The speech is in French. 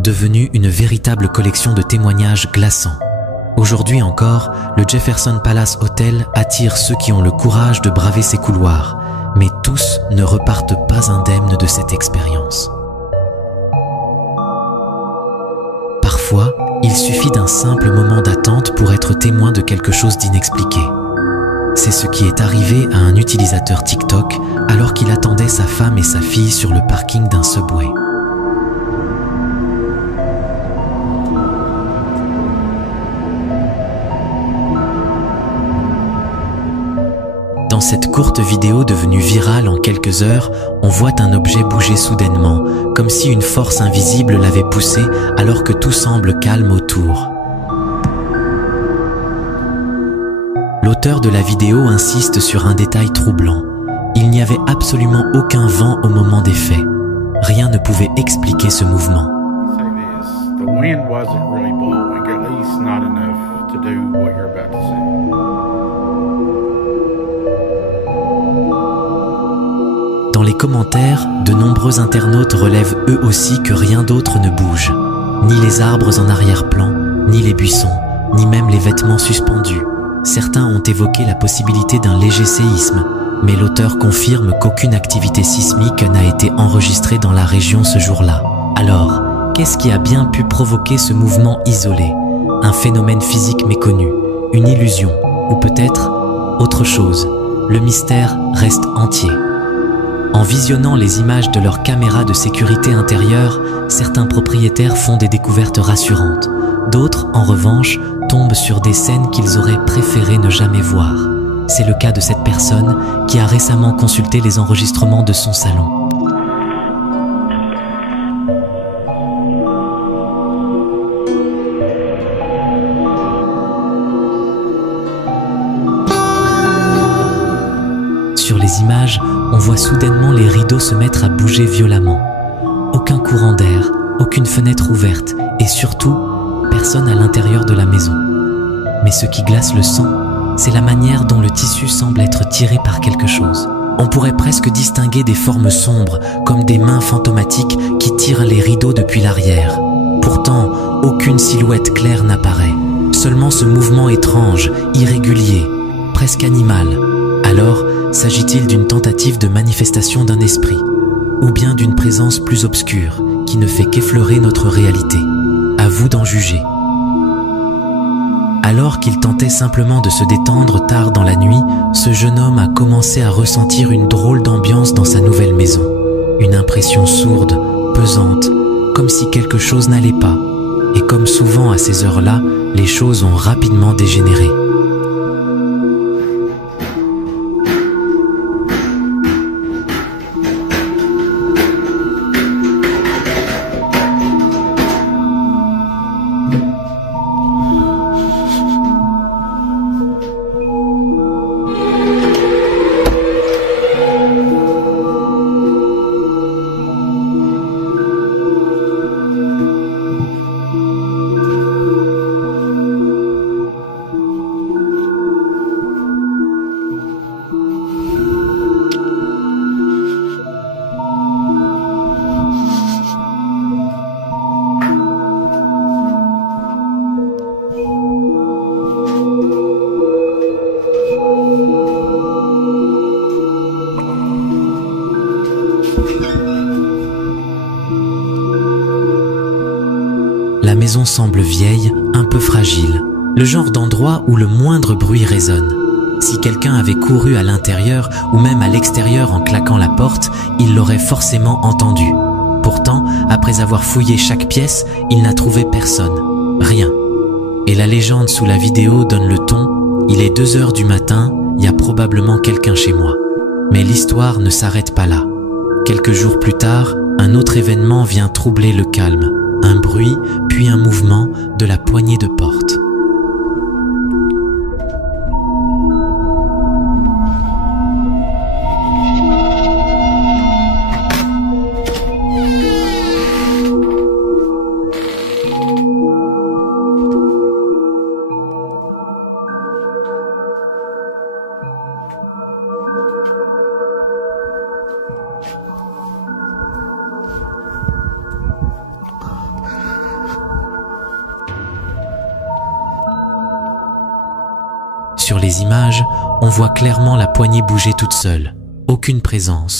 devenue une véritable collection de témoignages glaçants. Aujourd'hui encore, le Jefferson Palace Hotel attire ceux qui ont le courage de braver ses couloirs, mais tous ne repartent pas indemnes de cette expérience. Parfois, il suffit d'un simple moment d'attente pour être témoin de quelque chose d'inexpliqué. C'est ce qui est arrivé à un utilisateur TikTok alors qu'il attendait sa femme et sa fille sur le parking d'un Subway. Dans cette courte vidéo devenue virale en quelques heures, on voit un objet bouger soudainement, comme si une force invisible l'avait poussé alors que tout semble calme autour. L'auteur de la vidéo insiste sur un détail troublant. Il n'y avait absolument aucun vent au moment des faits. Rien ne pouvait expliquer ce mouvement. Dans les commentaires, de nombreux internautes relèvent eux aussi que rien d'autre ne bouge. Ni les arbres en arrière-plan, ni les buissons, ni même les vêtements suspendus. Certains ont évoqué la possibilité d'un léger séisme, mais l'auteur confirme qu'aucune activité sismique n'a été enregistrée dans la région ce jour-là. Alors, qu'est-ce qui a bien pu provoquer ce mouvement isolé? Un phénomène physique méconnu, une illusion, ou peut-être autre chose? Le mystère reste entier. En visionnant les images de leurs caméras de sécurité intérieure, certains propriétaires font des découvertes rassurantes. D'autres, en revanche, tombent sur des scènes qu'ils auraient préféré ne jamais voir. C'est le cas de cette personne qui a récemment consulté les enregistrements de son salon. Sur les images, on voit soudainement les rideaux se mettre à bouger violemment. Aucun courant d'air, aucune fenêtre ouverte et surtout, personne à l'intérieur de la maison. Mais ce qui glace le sang, c'est la manière dont le tissu semble être tiré par quelque chose. On pourrait presque distinguer des formes sombres, comme des mains fantomatiques qui tirent les rideaux depuis l'arrière. Pourtant, aucune silhouette claire n'apparaît. Seulement ce mouvement étrange, irrégulier, presque animal. Alors, s'agit-il d'une tentative de manifestation d'un esprit, ou bien d'une présence plus obscure, qui ne fait qu'effleurer notre réalité? À vous d'en juger. Alors qu'il tentait simplement de se détendre tard dans la nuit, ce jeune homme a commencé à ressentir une drôle d'ambiance dans sa nouvelle maison. Une impression sourde, pesante, comme si quelque chose n'allait pas. Et comme souvent à ces heures-là, les choses ont rapidement dégénéré. La maison semble vieille, un peu fragile. Le genre d'endroit où le moindre bruit résonne. Si quelqu'un avait couru à l'intérieur ou même à l'extérieur en claquant la porte, il l'aurait forcément entendu. Pourtant, après avoir fouillé chaque pièce, il n'a trouvé personne. Rien. Et la légende sous la vidéo donne le ton. Il est 2 heures du matin, il y a probablement quelqu'un chez moi. Mais l'histoire ne s'arrête pas là. Quelques jours plus tard, un autre événement vient troubler le calme. Un bruit, puis un mouvement de la poignée de porte. sur les images, on voit clairement la poignée bouger toute seule. Aucune présence,